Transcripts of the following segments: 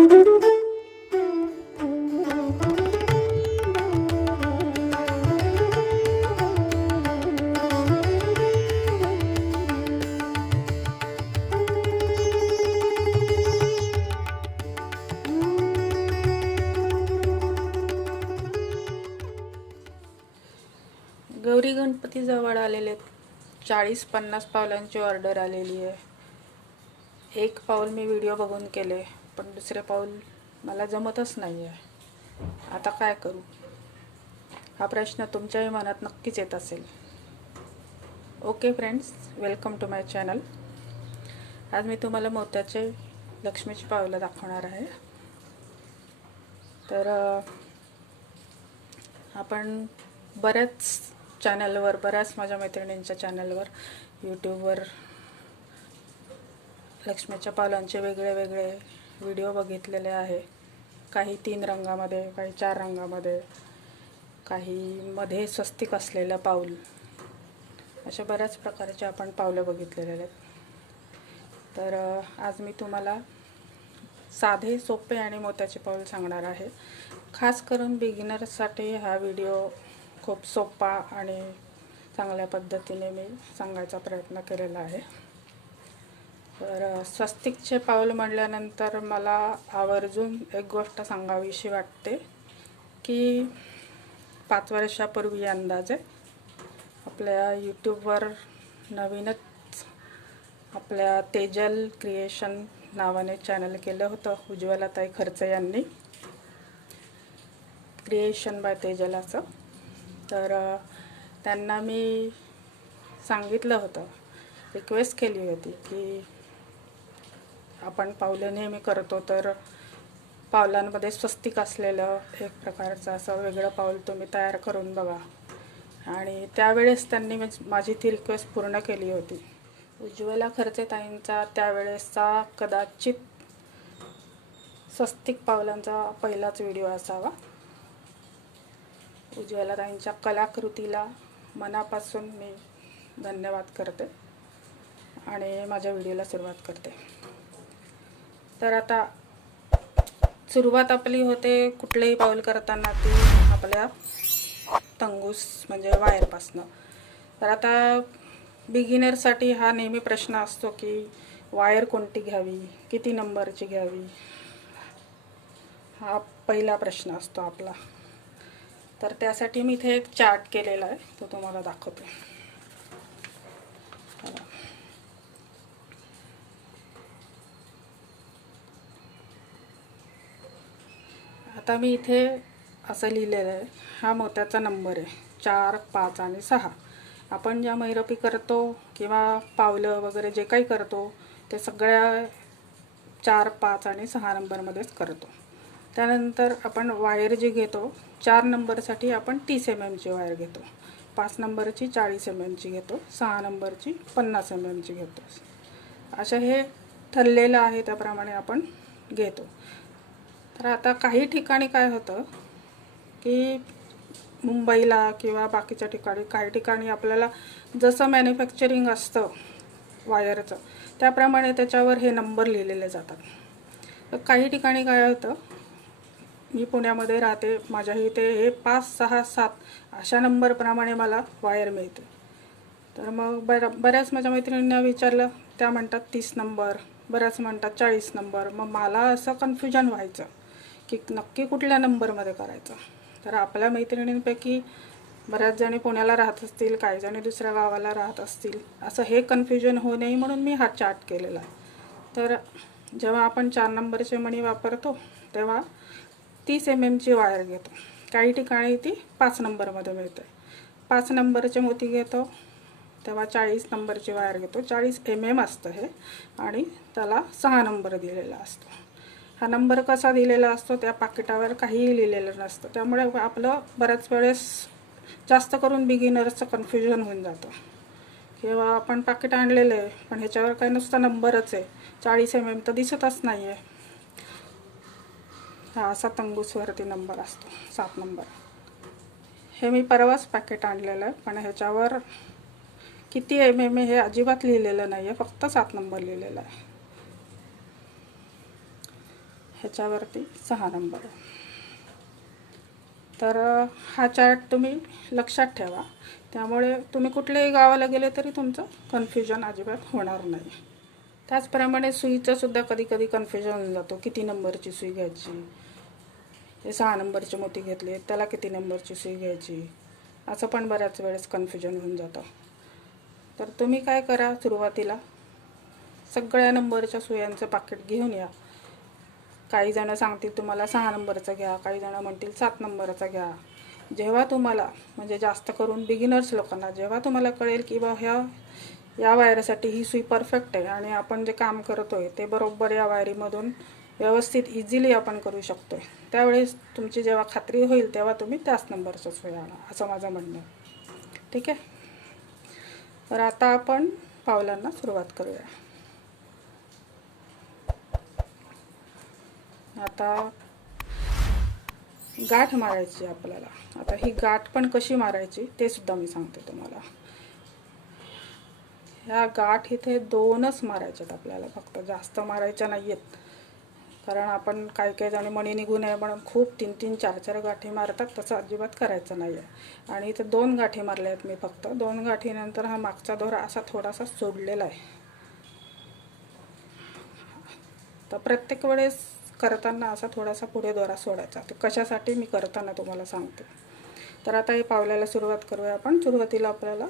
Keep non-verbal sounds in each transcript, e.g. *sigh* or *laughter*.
गौरी गणपती जवळ आलेले चाळीस पन्नास पावलांची ऑर्डर आलेली आहे. एक पाऊल मी व्हिडिओ बघून केले पण दुसरे पाऊल मला जमतच नाही आहे आता काय करू? हा प्रश्न तुमच्याही मनात नक्कीच येत असेल. Okay friends welcome to my channel. आज मी तुम्हाला मोत्याचे लक्ष्मीची पावलं दाखवणार आहे. तर आपण बऱ्याच चॅनलवर बऱ्याच माझ्या मैत्रिणींच्या चॅनलवर यूट्यूबवर लक्ष्मीच्या पावलांचे वेगळे वेगळे व्हिडिओ बघितलेले आहे. काही तीन रंगामध्ये काही चार रंगामध्ये काही मध्ये स्वस्तिक असलेलं पाऊल. अशा बऱ्याच प्रकारचे आपण पावलं बघितलेले आहेत. तर आज मी तुम्हाला साधे सोपे आणि मोत्याचे पाऊल सांगणार आहे. खास करून बिगिनर्ससाठी हा व्हिडिओ खूप सोपा आणि चांगल्या पद्धतीने मी सांगायचा प्रयत्न केलेला आहे. तर स्वस्तिकचे पाऊल म्हणल्यानंतर मला आवर्जून एक गोष्ट सांगावीशी वाटते की पाच वर्षापूर्वी अंदाजे आपल्या यूट्यूबवर नवीनच आपल्या तेजल क्रिएशन नावाने चॅनल केलं होतं उज्ज्वलाताई खर्चे यांनी. क्रिएशन बाय तेजलाचं असं. तर त्यांना मी सांगितलं होतं रिक्वेस्ट केली होती की आपण पावलं नेहमी करतो तर पावलांमध्ये स्वस्तिक असलेलं एक प्रकारचं असं वेगळं पाऊल तुम्ही तयार करून बघा. आणि त्यावेळेस त्यांनी माझी ती रिक्वेस्ट पूर्ण केली होती. उज्ज्वला खर्चे ताईंचा त्यावेळेसचा कदाचित स्वस्तिक पावलांचा पहिलाच व्हिडिओ असावा. उज्ज्वला ताईंच्या कलाकृतीला मनापासून मी धन्यवाद करते आणि माझ्या व्हिडिओला सुरुवात करते. तर आता सुरुवात आपली होते कुठलेही पाऊल करताना ती आपल्या तंगूस म्हणजे वायरपासनं. तर आता बिगिनरसाठी हा नेहमी प्रश्न असतो की वायर कोणती घ्यावी? किती नंबरची घ्यावी? हा पहिला प्रश्न असतो आपला. तर त्यासाठी मी इथे एक चार्ट केलेला आहे तो तुम्हाला दाखवते बघा. आता मी इथे असं लिहिलेलं आहे. हा मोत्याचा नंबर आहे. चार पाच आणि सहा. आपण ज्या मैरपी करतो किंवा पावलं वगैरे जे काही करतो ते सगळ्या चार पाच आणि सहा नंबरमध्येच करतो. त्यानंतर आपण वायर जी घेतो चार नंबरसाठी आपण तीस एम एमची वायर घेतो. पाच नंबरची चाळीस एम एमची घेतो. सहा नंबरची पन्नास एम एमची घेतो. असं हे ठरलेलं आहे त्याप्रमाणे आपण घेतो. तर आता काही ठिकाणी काय होतं की मुंबईला किंवा बाकीच्या ठिकाणी काही ठिकाणी आपल्याला जसं मॅन्युफॅक्चरिंग असतं वायरचं त्याप्रमाणे त्याच्यावर हे नंबर लिहिलेले जातात. तर काही ठिकाणी काय होतं मी पुण्यामध्ये राहते माझ्या इथे हे पाच सहा सात अशा नंबरप्रमाणे मला वायर मिळते. तर मग बऱ्या बऱ्याच माझ्या मैत्रिणींना विचारलं त्या म्हणतात तीस नंबर बऱ्याच म्हणतात चाळीस नंबर मग मला असं कन्फ्युजन व्हायचं. की नक्की कुठल्या नंबरमध्ये करायचं? तर आपल्या मैत्रिणींपैकी बऱ्याच जणी पुण्याला राहत असतील काही जणी दुसऱ्या गावाला राहत असतील. असं हे कन्फ्युजन होऊ नये म्हणून मी हा चार्ट केलेला तर जेव्हा आपण चार नंबरचे मणी वापरतो तेव्हा तीस एम एमची वायर घेतो. काही ठिकाणी ती पाच नंबरमध्ये मिळते. पाच नंबरचे मोती घेतो तेव्हा चाळीस नंबरची वायर घेतो. चाळीस एम एम असतं हे आणि त्याला सहा नंबर दिलेला असतो. हा नंबर कसा दिलेला असतो त्या पाकिटावर काहीही लिहिलेलं नसतं. त्यामुळे आपलं बऱ्याच वेळेस जास्त करून बिगिनर्सचं कन्फ्युजन होऊन जातं. किंवा आपण पाकिट आणलेलं आहे पण ह्याच्यावर काही नुसता नंबरच आहे. चाळीस एम एम तर दिसतच नाही आहे हा असा तंबूसवरती नंबर असतो सात नंबर. हे मी परवाच पॅकेट आणलेलं आहे पण ह्याच्यावर किती एम एम हे अजिबात लिहिलेलं नाही आहे फक्त सात नंबर लिहिलेला आहे. ह्याच्यावरती सहा नंबर. तर हा चार्ट तुम्ही लक्षात ठेवा. त्यामुळे तुम्ही कुठल्याही गावाला गेले तरी तुमचं कन्फ्युजन अजिबात होणार नाही. त्याचप्रमाणे सुईचं सुद्धा कधी कधी कन्फ्युजन होऊन जातो. किती नंबरची सुई घ्यायची? हे सहा नंबरची मोती घेतले त्याला किती नंबरची सुई घ्यायची? असं पण बऱ्याच वेळेस कन्फ्युजन होऊन जातं. तर तुम्ही काय करा सुरुवातीला? सगळ्या नंबरच्या सुयांचं पाकिट घेऊन या. काही जणं सांगतील तुम्हाला सहा नंबरचा घ्या काही जणं म्हणतील सात नंबरचा घ्या. जेव्हा तुम्हाला म्हणजे जास्त करून बिगिनर्स लोकांना जेव्हा तुम्हाला कळेल की बा ह्या या वायरीसाठी ही सुई परफेक्ट आहे आणि आपण जे काम करतो आहे ते बरोबर या वायरीमधून व्यवस्थित इझिली आपण करू शकतो आहे त्यावेळेस तुमची जेव्हा खात्री होईल तेव्हा तुम्ही त्याच नंबरचं सुई आणा असं माझं म्हणणं आहे. ठीक आहे? तर आता आपण पावलांना सुरुवात करूया. आता गाठ मारायची आपल्याला. आता ही गाठ पण कशी मारायची ते सुद्धा मी सांगते तुम्हाला. ह्या गाठ इथे दोनच मारायच्यात आपल्याला फक्त जास्त मारायच्या नाही आहेत कारण आपण काही काही जणी मणी निघू नये म्हणून खूप तीन तीन चार चार गाठी मारतात तसं अजिबात करायचं नाही आहे आणि इथे दोन गाठी मारल्या आहेत मी फक्त. दोन गाठीनंतर हा मागचा दोरा असा थोडासा सोडलेला आहे. तर प्रत्येक वेळेस करताना असा थोडासा पुढे दोरा सोडायचा. ते कशासाठी मी करताना तुम्हाला सांगते. तर आता हे पावल्याला सुरुवात करूया आपण. सुरुवातीला आपल्याला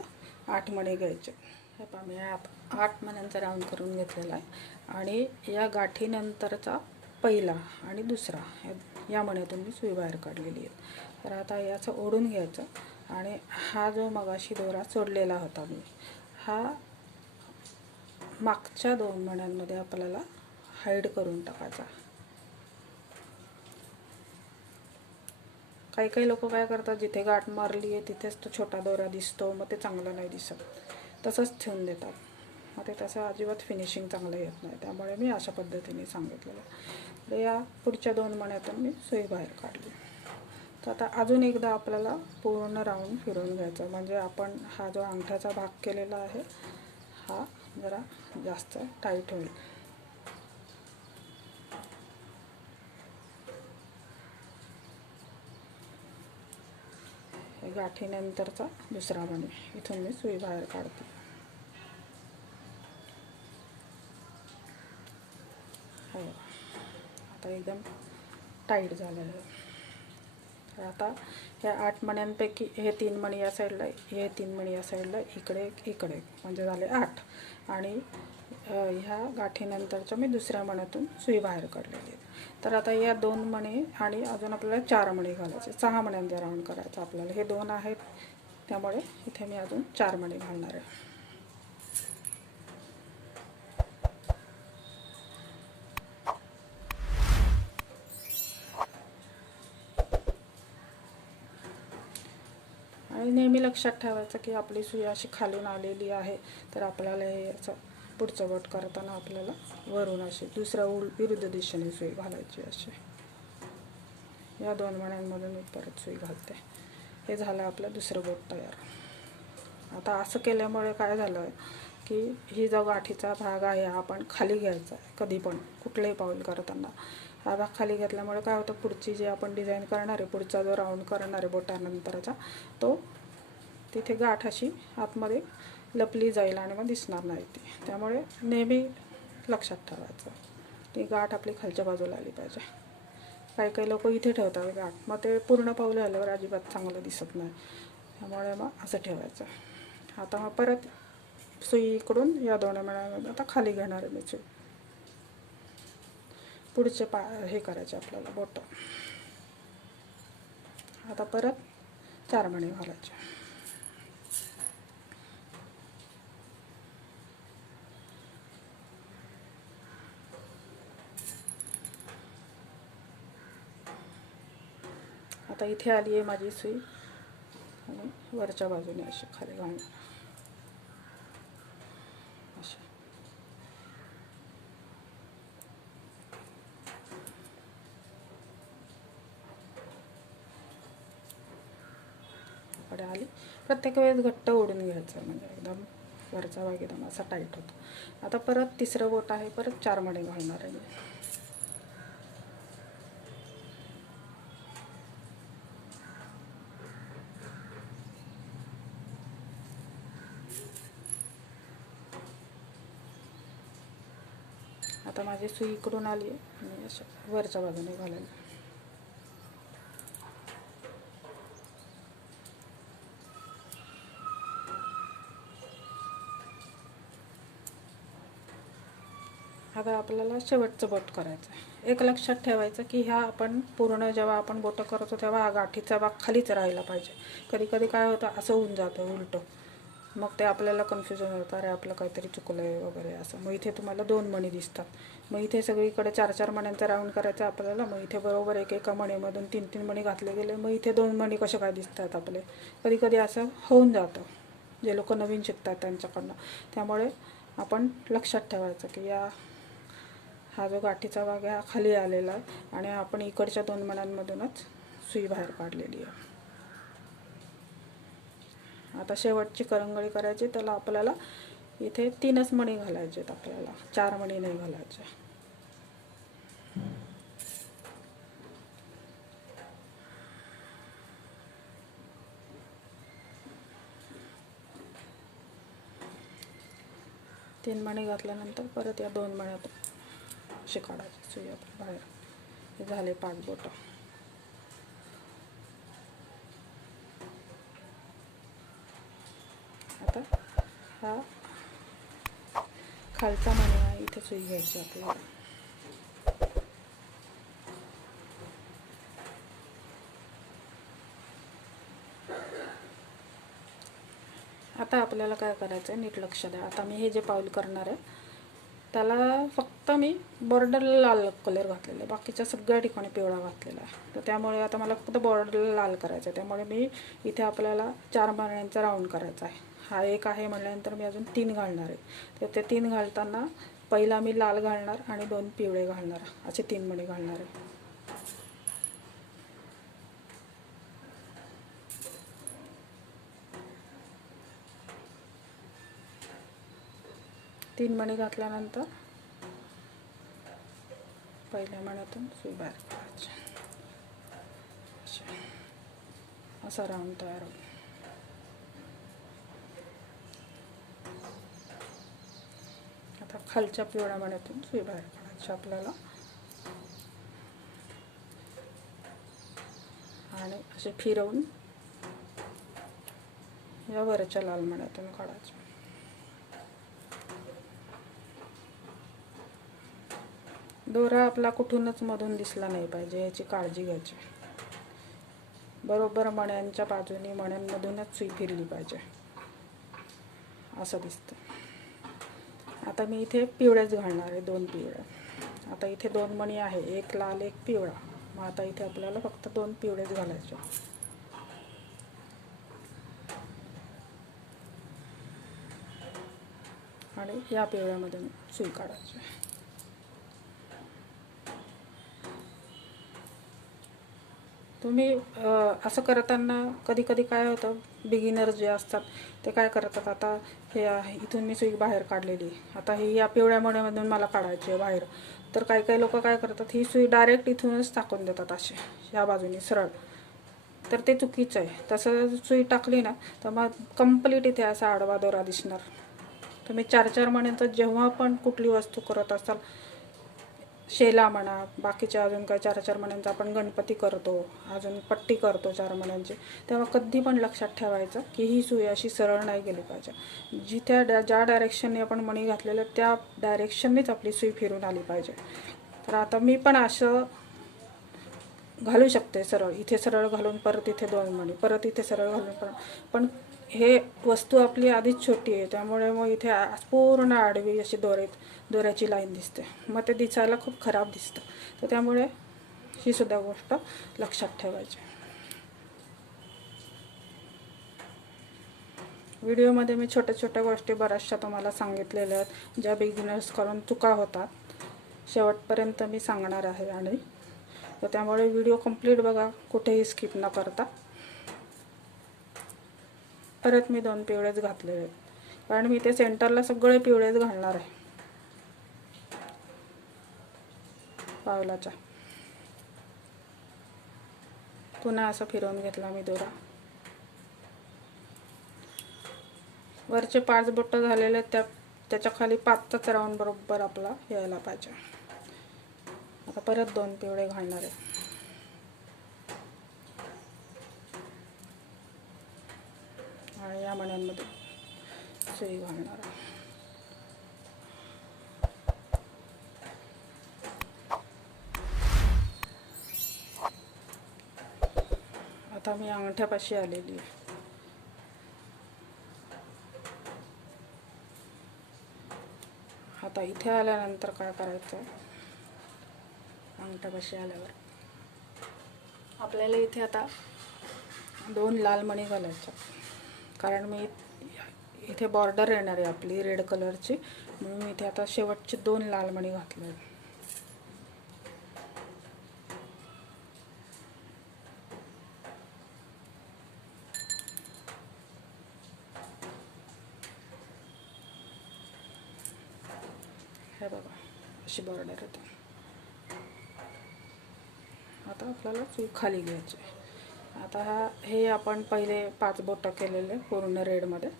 आठ मणी घ्यायचे. हे पहा मी आठ आठ मण्यांचा राऊंड करून घेतलेला आहे. आणि या गाठीनंतरचा पहिला आणि दुसरा या- या मण्यातून मी सुई बाहेर काढलेली आहे. तर आता याचं ओढून घ्यायचं. आणि हा जो मगाशी दोरा सोडलेला होता मी हा मागच्या दोन मण्यांमध्ये आपल्याला हाईड करून टाकायचा. काही काही लोक काय करतात जिथे गाठ मारली आहे तिथेच तो छोटा दोरा दिसतो मग ते चांगलं नाही दिसत. तसंच ठेवून देतात. मग ते तसं अजिबात फिनिशिंग चांगलं येत नाही. त्यामुळे मी अशा पद्धतीने सांगितलेलं तर या पुढच्या दोन मण्यातून मी सुई बाहेर काढली. तर आता अजून एकदा आपल्याला पूर्ण राऊंड फिरवून घ्यायचं म्हणजे आपण हा जो अंगठ्याचा भाग केलेला आहे हा जरा जास्त टाईट होईल. गाठीनंतरचा दुसरा बनवे इथून मी सुई बाहेर काढते. हो. आता एकदम टाईट झालेलं आहे. तर आता ह्या आठ मण्यांपैकी हे तीन मणी या साईडला हे तीन मणी या साईडला इकडे एक, इकडे एक. म्हणजे झाले आठ. आणि ह्या गाठीनंतरच्या मी दुसऱ्या मण्यातून सुई बाहेर काढलेली आहे. तर आता या दोन मणी आणि अजून आपल्याला चार मणी घालायचे. सहा मण्यांचा राऊंड करायचा आपल्याला. हे दोन आहेत. त्यामुळे इथे मी अजून चार मणी घालणार आहे. आणि नेहमी लक्षात ठेवायचं की आपली सुई अशी खालून आलेली आहे. तर आपल्याला हे असं पुढचं बोट करताना आपल्याला वरून अशी दुसऱ्या उल विरुद्ध दिशेने सुई घालायची अशी. या दोन मण्यांमधून मी परत सुई घालते. हे झालं आपलं दुसरं बोट तयार. आता असं केल्यामुळे काय झालं की ही जो गाठीचा भाग आहे हा आपण खाली घ्यायचा आहे कधी पण कुठलंही पाऊल करताना. हा भाग खाली घेतल्यामुळे काय होतं पुढची जी आपण डिझाईन करणार आहे पुढचा जो राऊंड करणार आहे बोटानंतरचा तो तिथे गाठ अशी आतमध्ये लपली जाईल आणि मग दिसणार नाही ती. त्यामुळे नेहमी लक्षात ठेवायचं. ती गाठ आपली खालच्या बाजूला आली पाहिजे. काही काही लोक इथे ठेवतात गाठ. मग ते पूर्ण पावलं आल्यावर अजिबात चांगलं दिसत नाही. त्यामुळे मग असं ठेवायचं. आता मग परत सुई इकडून या दोन मिळाल्या आता खाली घेणार आहे मी पुढचे पा हे करायचे आपल्याला बोटं. आता परत चार मणी घालायचे. आता इथे आली आहे माझी सुई. आणि वरच्या बाजूने अशी खाली घालणार अशी. कडे आली. प्रत्येक वेळेस घट्ट ओढून घ्यायचं म्हणजे एकदम वरचा भाग एकदम असा टाईट होतो. आता परत तिसरं बोट आहे परत चार मडे घालणार आहे मी आता माझी सुई इकडून आली आणि अशा वरच्या बाजूने घालायला आता आपल्याला शेवटचं बोट करायचं आहे एक लक्षात ठेवायचं की ह्या आपण पूर्ण जेव्हा आपण बोटं करतो तेव्हा हा गाठीचा भाग खालीच राहिला पाहिजे. कधी कधी काय होतं असं होऊन जातं उलटं. मग ते आपल्याला कन्फ्युजन होतं अरे आपलं काहीतरी चुकलं आहे वगैरे असं. मग इथे तुम्हाला दोन मणी दिसतात. मग इथे सगळीकडे चार चार मण्यांचा राऊंड करायचा आपल्याला. मग इथे बरोबर एक एका मणीमधून तीन तीन मणी घातले गेले. मग इथे दोन मणी कसे काय दिसतात आपले? कधी कधी असं होऊन जातं. जे लोक नवीन शिकतात त्यांच्याकडनं. त्यामुळे आपण लक्षात ठेवायचं की या हा जो गाठीचा भाग आहे हा खाली आलेला आहे आणि आपण इकडच्या दोन मण्यांमधूनच सुई बाहेर काढलेली आहे. आता शेवटची करंगळी करायची त्याला आपल्याला इथे तीनच मणी घालायचे आहेत आपल्याला. चार मणी नाही घालायचे. तीन मणी घातल्यानंतर परत या दोन मण्यात अशी सुई बाहेर. हे झाले पाच बोटं आता हा. खालचा मणी इथे सुई घ्यायची आपल्याला. आता आपल्याला काय करायचं आहे नीट लक्ष द्या. आता मी हे जे पाऊल करणार आहे त्याला फक्त मी बॉर्डरला लाल कलर घातलेला आहे. बाकीच्या सगळ्या ठिकाणी पिवळा घातलेला आहे. तर त्यामुळे आता मला फक्त बॉर्डरला लाल करायचं आहे त्यामुळे मी इथे आपल्याला चार मण्यांचा राऊंड करायचा आहे. हा एक आहे म्हटल्यानंतर मी अजून तीन घालणार आहे. तर ते तीन घालताना पहिला मी लाल घालणार आणि दोन पिवळे घालणार. असे तीन मणी घालणार आहे. तीन मणी घातल्यानंतर पहिल्या मण्यातून सुई बाहेर असा राऊंड तयार होईल. आता खालच्या पिवळ्या मण्यातून सुई बाहेर काढायची आपल्याला. आणि असे फिरवून या वरच्या लाल मण्यातून काढायचं. दोरा आपला कुठूनच मधून दिसला नाही पाहिजे याची काळजी घ्यायची. बरोबर मण्यांच्या बाजूने मण्यांमधूनच सुई फिरली पाहिजे. असं दिसतं. आता मी इथे पिवळेच घालणार आहे दोन पिवळे. आता इथे दोन मणी आहे एक लाल एक पिवळा. मग आता इथे आपल्याला फक्त दोन पिवळेच घालायचे आणि या पिवळ्यामध्ये सुई काढायची तुम्ही असं करताना कधी कधी काय होतं? बिगिनर जे असतात ते काय करतात? आता हे इथून मी सुई बाहेर काढलेली. आता ही या पिवळ्या मड्यामधून मला काढायची आहे बाहेर. तर काही काही लोक काय करतात ही सुई डायरेक्ट इथूनच टाकून देतात असे या बाजूने सरळ. तर ते चुकीचं आहे. तसं सुई टाकली ना तर मग कंप्लीट इथे असा आडवा दोरा दिसणार. तुम्ही चार चार मण्यांचं जेव्हा पण कुठली वस्तू करत असाल शेला म्हणा बाकीच्या अजून काय चार चार महिन्यांचा आपण गणपती करतो अजून पट्टी करतो चार महिन्यांची. तेव्हा कधी पण लक्षात ठेवायचं की ही सुई अशी सरळ नाही गेली पाहिजे. जिथे डा ज्या डायरेक्शनने आपण मणी घातलेलं त्या डायरेक्शननेच आपली सुई फिरून आली पाहिजे. तर आता मी पण असं घालू शकते सरळ. इथे सरळ घालून परत इथे दोन मणी परत इथे सरळ घालून परत पण हे वस्तू आपली आधीच छोटी आहे त्यामुळे मग इथे पूर्ण आडवी अशी दोरे दोऱ्याची लाईन दिसते. मग ते दिसायला खूप खराब दिसतं. तर त्यामुळे ही सुद्धा गोष्ट लक्षात ठेवायची. व्हिडिओमध्ये मी छोट्या छोट्या गोष्टी बऱ्याचशा तुम्हाला सांगितलेल्या आहेत ज्या बिगिनर्स करून चुका होतात. शेवटपर्यंत मी सांगणार आहे आणि तर त्यामुळे व्हिडिओ कंप्लीट बघा कुठेही स्किप न करता. परत मी दोन पिवळेच घातलेले आहेत. कारण मी ते सेंटरला सगळे पिवळेच घालणार आहे. पावलाच्या. पुन्हा असं फिरवून घेतला मी दोरा. वरचे पाच बोट झालेले आहेत, त्या त्याच्याखाली पाचचाच राऊंड बरोबर आपला यायला पाहिजे. आता परत दोन पिवळे घालणार आहे आणि या मण्यांमध्ये. शेळी घालणार. आहे आता मी अंगठ्यापाशी आलेली आहे. आता इथे आल्यानंतर काय करायचं? अंगठ्यापाशी आल्यावर. आपल्याला इथे आता दोन लाल मणी घालायच्या. कारण मी इथे बॉर्डर येणार आहे आपली रेड कलरची म्हणून मी इथे आता शेवटचे दोन लाल मणी घातले आहेत. हे बघा अशी बॉर्डर येते. आता आपल्याला सुई खाली घ्यायची आहे. आता हा हे आपण पहिले पाच बोटं केलेले पूर्ण रेडमध्ये.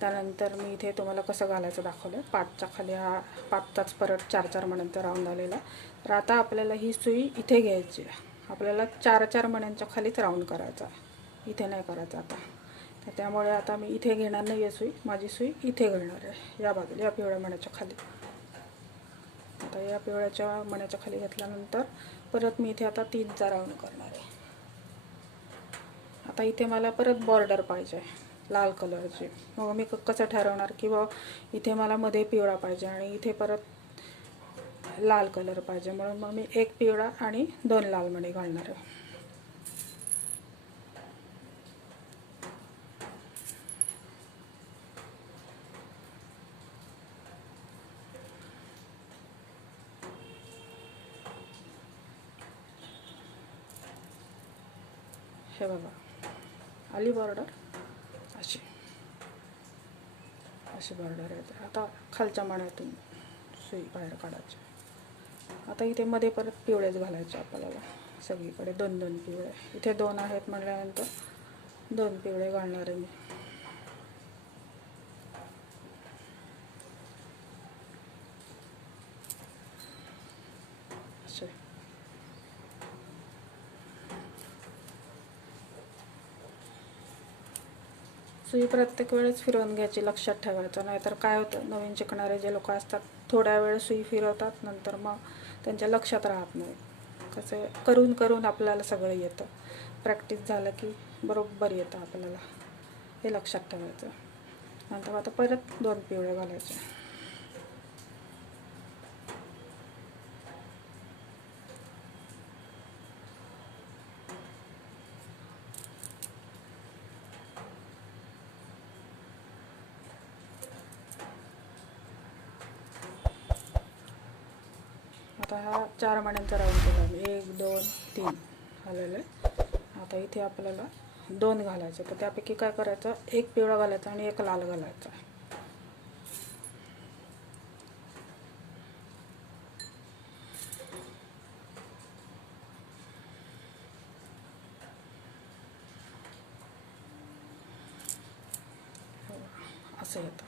त्यानंतर मी इथे तुम्हाला कसं घालायचं दाखवलं आहे पाचच्या खाली हा पाचचाच परत चार चार मण्यांचा राऊंड आलेला तर आता आपल्याला ही सुई इथे घ्यायची आहे. आपल्याला चार चार मण्यांच्या खालीच राऊंड करायचा इथे नाही करायचं आता. तर त्यामुळे आता मी इथे घेणार नाही आहे सुई. माझी सुई इथे घेणार आहे. या बाजूला या पिवळ्या मण्याच्या खाली. आता या पिवळ्याच्या मण्याच्या खाली घेतल्यानंतर परत मी इथे आता तीनचा राऊंड करणार आहे. आता इथे मला परत बॉर्डर पाहिजे लाल कलरची मग मी कसं ठरवणार? की बा इथे मला मध्ये पिवळा पाहिजे आणि इथे परत लाल कलर पाहिजे. म्हणून मग मी एक पिवळा आणि दोन लाल मणी घालणार आहे हे बघा खाली बॉर्डर. अशी. अशी बॉर्डर येते आता खालच्या मण्यातून सुई बाहेर काढायची. आता इथे मध्ये परत पिवळेच घालायचे आपल्याला. सगळीकडे दोन दोन पिवळे. इथे दोन आहेत म्हटल्यानंतर दोन पिवळे घालणार आहे मी असे सुई प्रत्येक वेळेस फिरवून घ्यायची लक्षात ठेवायचं. नाहीतर काय होतं नवीन शिकणारे जे लोक असतात थोड्या वेळ सुई फिरवतात नंतर मग त्यांच्या लक्षात राहत नाही. कसं करून करून आपल्याला सगळं येतं. प्रॅक्टिस झालं की बरोबर येतं आपल्याला. हे लक्षात ठेवायचं. नंतर आता परत दोन पिवळे घालायचे आता हा चार मण्यांचा राऊंड केला एक दोन तीन घालेले आता इथे आपल्याला दोन घालायचे. तर त्यापैकी काय करायचं? एक पिवळा घालायचा आणि एक लाल घालायचा. हो, असं येतं.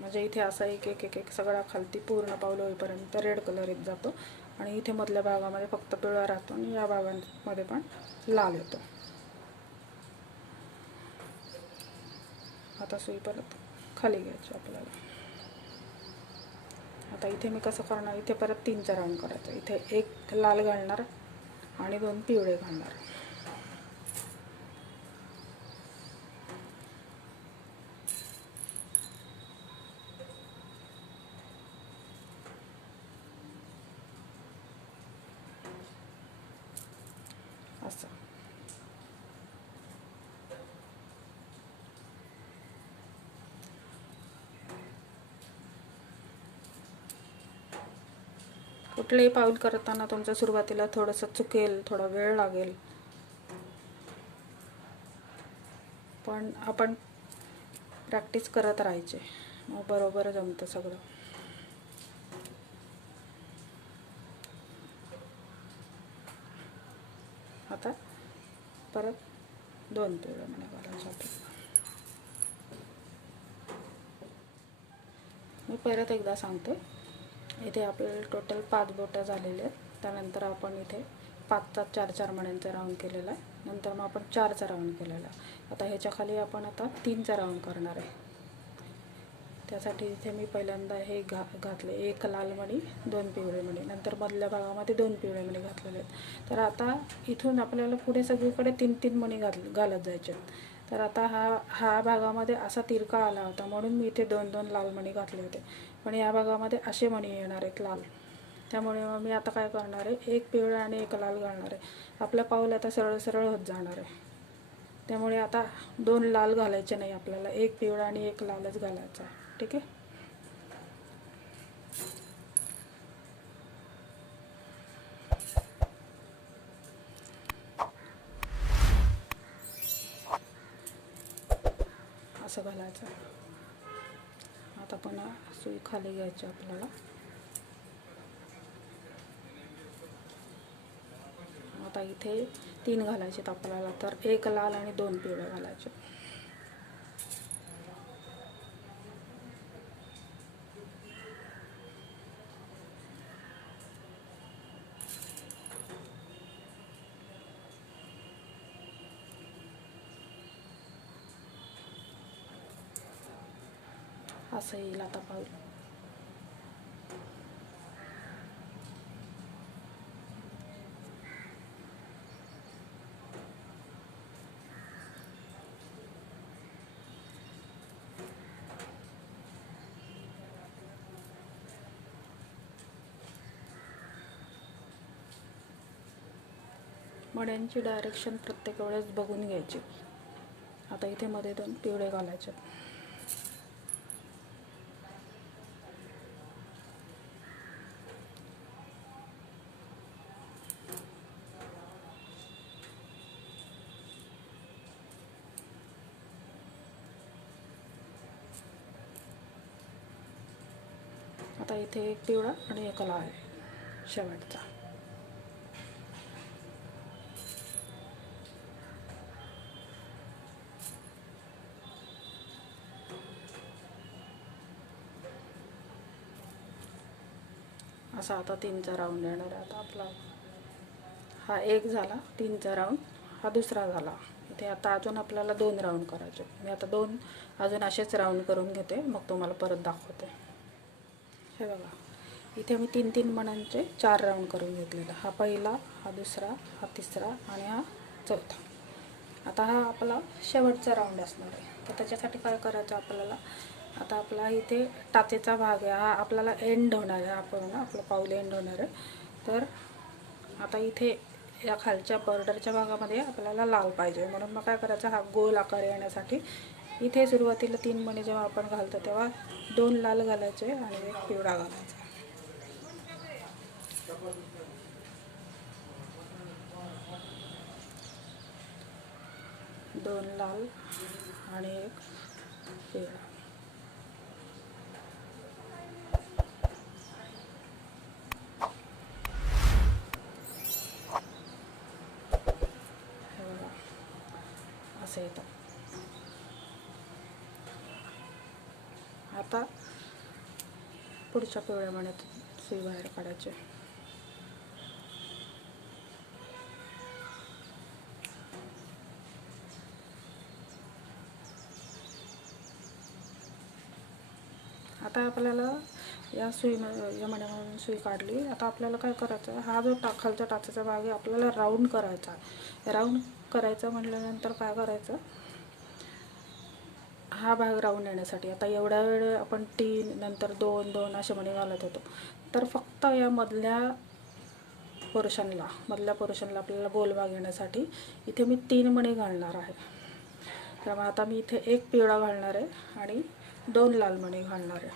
म्हणजे इथे असा एक एक एक एक सगळा खालती पूर्ण पावलं होईपर्यंत रेड कलर येत जातो. आणि इथे मधल्या भागामध्ये फक्त पिवळा राहतो आणि या भागांमध्ये पण लाल येतो. आता सुई परत खाली घ्यायची आपल्याला. आता इथे मी कसं करणार? इथे परत तीनचा राऊंड करायचं. इथे एक लाल घालणार आणि दोन पिवळे घालणार असं कुठलंही पाऊल करताना तुमचं सुरुवातीला थोडंसं चुकेल थोडा वेळ लागेल. पण आपण प्रॅक्टिस करत राहायचे. मग बरोबर जमतं सगळं. आता परत दोन पिवळं मला घालायचं मी परत एकदा सांगते. इथे आपल्याला टोटल पाच बोट्या झालेल्या आहेत. त्यानंतर आपण इथे पाचचा चार चार मण्यांचा राऊंड केलेला आहे. नंतर मग आपण चारचा राऊंड केलेला आहे. आता ह्याच्या खाली आपण आता तीनचा राऊंड करणार आहे. त्यासाठी इथे मी पहिल्यांदा हे घा घातले. एक लाल मणी दोन पिवळे मणी. नंतर मधल्या भागामध्ये दोन पिवळे मणी घातलेले आहेत. तर आता इथून आपल्याला पुढे सगळीकडे तीन तीन मणी घाल घालत जायचे आहेत. तर आता हा हा भागामध्ये असा तिरका आला होता. म्हणून मी इथे दोन दोन लाल मणी घातले होते. पण या भागामध्ये असे मणी येणार आहेत लाल. त्यामुळे मग मी आता काय करणार आहे? एक पिवळा आणि एक लाल घालणार आहे. आपलं पाऊल आता सरळ सरळ होत जाणार आहे. त्यामुळे आता दोन लाल घालायचे नाही आपल्याला. एक पिवळा आणि एक लालच घालायचा ठीक आहे? असं घालायचं आपण पुन्हा सुई खाली घ्यायची आपल्याला. आता इथे तीन घालायचे आपल्याला तर एक लाल आणि दोन पिवळे घालायचे. असं येईल आता पाऊल मड्यांची डायरेक्शन प्रत्येक वेळेस बघून घ्यायची. आता इथे मध्ये दोन पिवळे घालायचे. इथे एक पिवळा आणि एक लाल आहे शेवटचा. असा आता तीनचा राऊंड येणार आहे आता आपला. हा एक झाला तीनचा राऊंड हा दुसरा झाला. इथे आता अजून आपल्याला दोन राऊंड करायचे. मी आता दोन अजून असेच राऊंड करून घेते. मग तुम्हाला परत दाखवते. हे बघा. इथे मी तीन तीन मणांचे चार राऊंड करून घेतलेला. हा पहिला हा दुसरा हा तिसरा आणि हा चौथा. आता हा आपला शेवटचा राऊंड असणार आहे. तर त्याच्यासाठी काय करायचं आपल्याला? आता आपला इथे टाचेचा भाग आहे. हा आपल्याला एंड होणार आहे. आपण आपलं पाऊल एंड होणार आहे. तर आता इथे या खालच्या बॉर्डरच्या भागामध्ये आपल्याला लाल पाहिजे. म्हणून मग काय करायचं? हा गोल आकार येण्यासाठी इथे सुरुवातीला तीन मणी जेव्हा आपण घालतो तेव्हा दोन लाल घालायचे आणि एक पिवळा घालायचा. दोन लाल आणि एक पिवळा. असं येतं. आता पुढच्या पिवळ्या मण्यात सुई बाहेर काढायची. आता आपल्याला या सुई या मण्यामधून सुई काढली. आता आपल्याला काय करायचं? हा जो टा खालचा टाचाचा भाग आहे आपल्याला राऊंड करायचा राऊंड करायचं म्हटल्यानंतर काय करायचं? हा भाग राहून येण्यासाठी. आता एवढ्या वेळ आपण तीन नंतर दोन दोन असे म्हणे घालत होतो. तर फक्त या मधल्या पोर्शनला मधल्या पोर्शनला आपल्याला गोल घेण्यासाठी येण्यासाठी इथे मी तीन मणी घालणार आहे. त्यामुळे आता मी इथे एक पिवळा घालणार आहे आणि दोन लाल मणी घालणार आहे.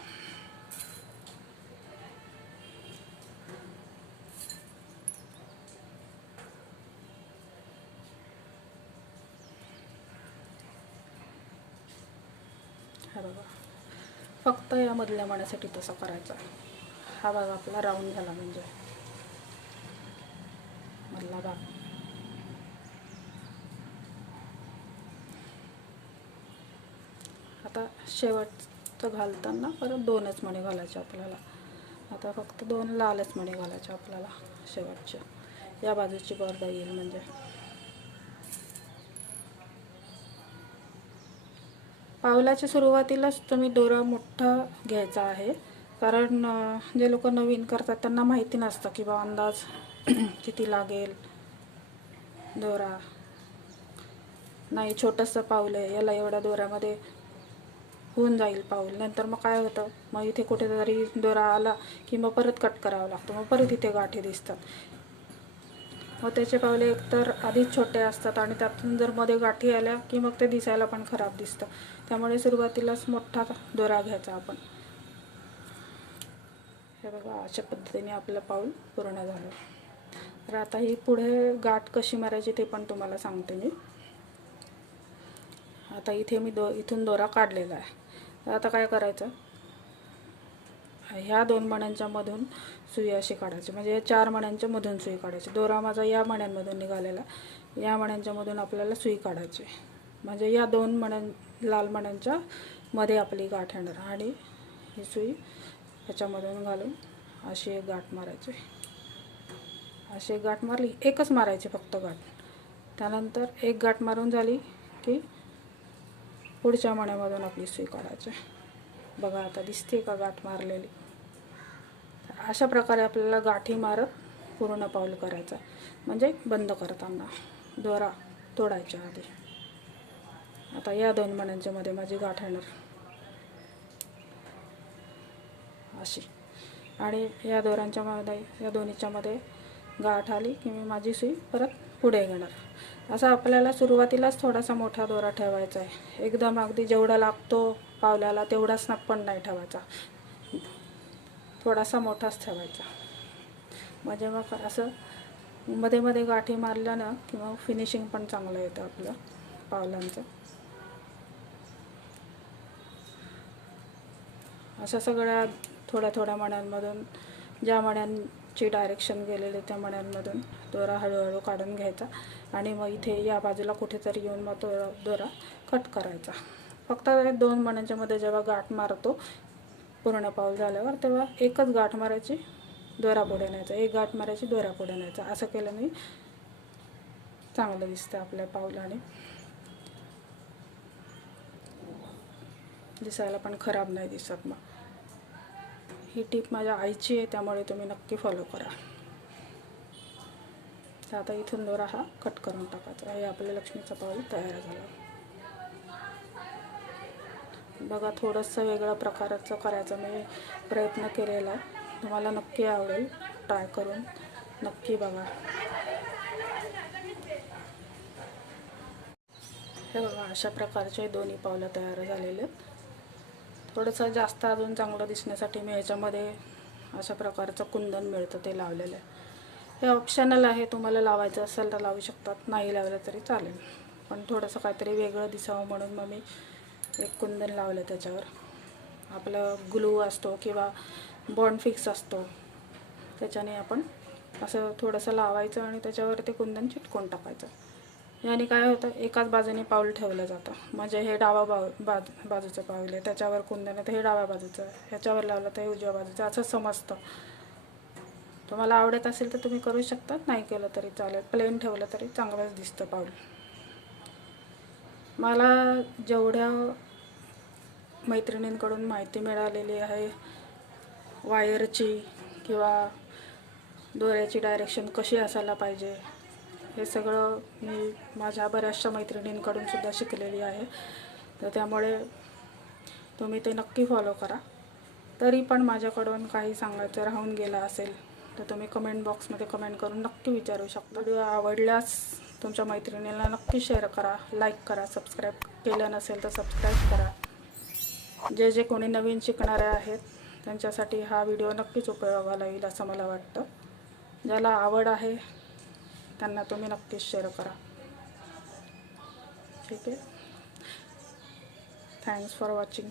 फक्त या मधल्या मण्यासाठी तसं करायचं. हा भाग आपला राऊंड झाला म्हणजे. मधला भाग. आता शेवटचं घालताना परत दोनच मणी घालायचे आपल्याला. आता फक्त दोन लालच मणी घालायचे आपल्याला शेवटच्या या बाजूची बॉर्डर येईल म्हणजे. पावलाच्या सुरुवातीलाच तुम्ही दोरा मोठा घ्यायचा आहे. कारण जे लोक नवीन करतात त्यांना माहिती नसतं की बा अंदाज *clears throat* किती लागेल दोरा. नाही छोटंसं पाऊल आहे. याला एवढ्या दोऱ्यामध्ये होऊन जाईल पाऊल. नंतर मग काय होतं? मग इथे कुठेतरी दोरा आला की मग परत कट करावा लागतो. मग परत इथे गाठी दिसतात. मग त्याचे पावले एकतर आधीच छोटे असतात आणि त्यातून जर मध्ये गाठी आल्या की मग ते दिसायला पण खराब दिसतं. त्यामुळे सुरुवातीलाच मोठा दोरा घ्यायचा आपण. हे बघा अशा पद्धतीने आपलं पाऊल पूर्ण झालं. तर आता ही पुढे गाठ कशी मारायची ते पण तुम्हाला सांगते मी. आता इथे मी दो इथून दोरा काढलेला आहे. तर आता काय करायचं? ह्या दोन मण्यांच्या मधून सुई अशी काढायची. म्हणजे या चार मण्यांच्या मधून सुई काढायची. दोरा माझा या मण्यांमधून निघालेला. या मण्यांच्या मधून आपल्याला सुई काढायची. म्हणजे या दोन मण्या लाल मण्यांच्या मध्ये आपली गाठ येणार आणि ही सुई ह्याच्यामधून घालून अशी एक गाठ मारायची. अशी एक गाठ मारली एकच मारायची फक्त गाठ. त्यानंतर एक गाठ मारून झाली की पुढच्या मण्यामधून आपली सुई काढायची. बघा आता दिसते का गाठ मारलेली? अशा प्रकारे आपल्याला गाठी मारत पूर्ण पाऊल करायचं. म्हणजे बंद करताना दोरा तोडायच्या आधी. आता या दोन मण्यांच्या मध्ये माझी गाठ येणार. अशी. आणि या दोरांच्या मध्ये या दोन्हीच्या मध्ये गाठ आली की मी माझी सुई परत पुढे घेणार. असं आपल्याला सुरुवातीलाच थोडासा मोठा दोरा ठेवायचा आहे. एकदम अगदी जेवढा लागतो पावल्याला तेवढाच ना पण नाही ठेवायचा. थोडासा मोठाच ठेवायचा. म्हणजे मग असं मध्ये मध्ये गाठी मारल्यानं किंवा फिनिशिंग पण चांगलं येतं आपलं पावलांचं. अशा सगळ्या थोड्या थोड्या मण्यांमधून ज्या मण्यांची डायरेक्शन गेलेली त्या मण्यांमधून दोरा हळूहळू काढून घ्यायचा आणि मग इथे या बाजूला कुठेतरी येऊन मग तो दोरा कट करायचा. फक्त दोन मण्यांच्या मध्ये जेव्हा गाठ मारतो पूर्ण पाऊल झाल्यावर तेव्हा एकच गाठ मारायची दोरा पुढे न्यायचा. एक गाठ मारायची दोरा पुढे न्यायचा. असं केल्याने चांगलं दिसतं आपल्या पावलाने. दिसायला पण खराब नाही दिसत मग. ही टीप माझ्या आईची आहे त्यामुळे तुम्ही नक्की फॉलो करा. तर आता इथून दोरा हा कट करून टाकायचा. हे आपल्या लक्ष्मीचा पाऊल तयार झाला बघा थोडंसं वेगळ्या प्रकारचं करायचा. मी प्रयत्न केलेला आहे. तुम्हाला नक्की आवडेल. ट्राय करून नक्की बघा. हे बघा अशा प्रकारचे दोन्ही पावलं तयार झालेले आहेत. थोडंसं जास्त अजून चांगलं दिसण्यासाठी मी ह्याच्यामध्ये अशा प्रकारचं कुंदन मिळतं ते लावलेलं आहे. हे ऑप्शनल आहे तुम्हाला लावायचं असेल तर लावू शकतात नाही लावलं तरी चालेल. पण थोडंसं काहीतरी वेगळं दिसावं म्हणून मग मी एक कुंदन लावलं त्याच्यावर. आपलं ग्लू असतो किंवा बॉन्ड फिक्स असतो त्याच्याने आपण असं थोडंसं लावायचं आणि त्याच्यावर ते कुंदन चिटकून टाकायचं. याने काय होतं एकाच बाजूने पाऊल ठेवलं जातं. म्हणजे हे डावा बाजू बाजू बाजूचं पाऊल आहे. त्याच्यावर कुंदन तर हे डाव्या बाजूचं ह्याच्यावर लावलं तर हे उजव्या बाजूचं असं समजतं. तुम्हाला आवडत असेल तर तुम्ही करू शकतात. नाही केलं तरी चालेल. प्लेन ठेवलं तरी चांगलंच दिसतं पाऊल. मला जेवढ्या मैत्रिणींकडून माहिती मिळालेली आहे वायरची किंवा दोऱ्याची डायरेक्शन कशी असायला पाहिजे हे सगळं मी माझ्या बऱ्याचशा मैत्रिणींकडून सुद्धा शिकलेली आहे. तर त्यामुळे तुम्ही ते नक्की फॉलो करा. तरी पण माझ्याकडून काही सांगायचं राहून गेलं असेल तर तुम्ही कमेंट बॉक्समध्ये कमेंट करून नक्की विचारू शकता. व्हिडिओ आवडल्यास तुमच्या मैत्रिणीला नक्की शेअर करा लाईक करा सबस्क्राईब केलं नसेल तर सबस्क्राईब करा. जे जे कोणी नवीन शिकणारे आहेत त्यांच्यासाठी हा व्हिडिओ नक्कीच उपयोगाला येईल असं मला वाटतं. ज्याला आवड आहे त्यांना तुम्ही नक्कीच शेअर करा. ठीक आहे? Thanks for watching